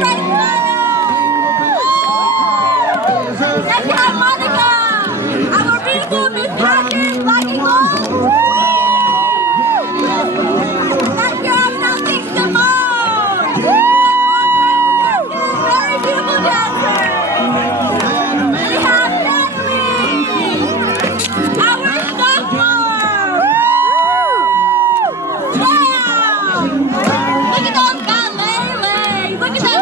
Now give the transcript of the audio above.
great smile! Thank you, Monica! Our beautiful Miss Patrick, Black and Gold! Thank you, Nothing Simone! Very beautiful dancer! We have Natalie! Our sophomore! Yeah! Look at those ballet legs! Look at that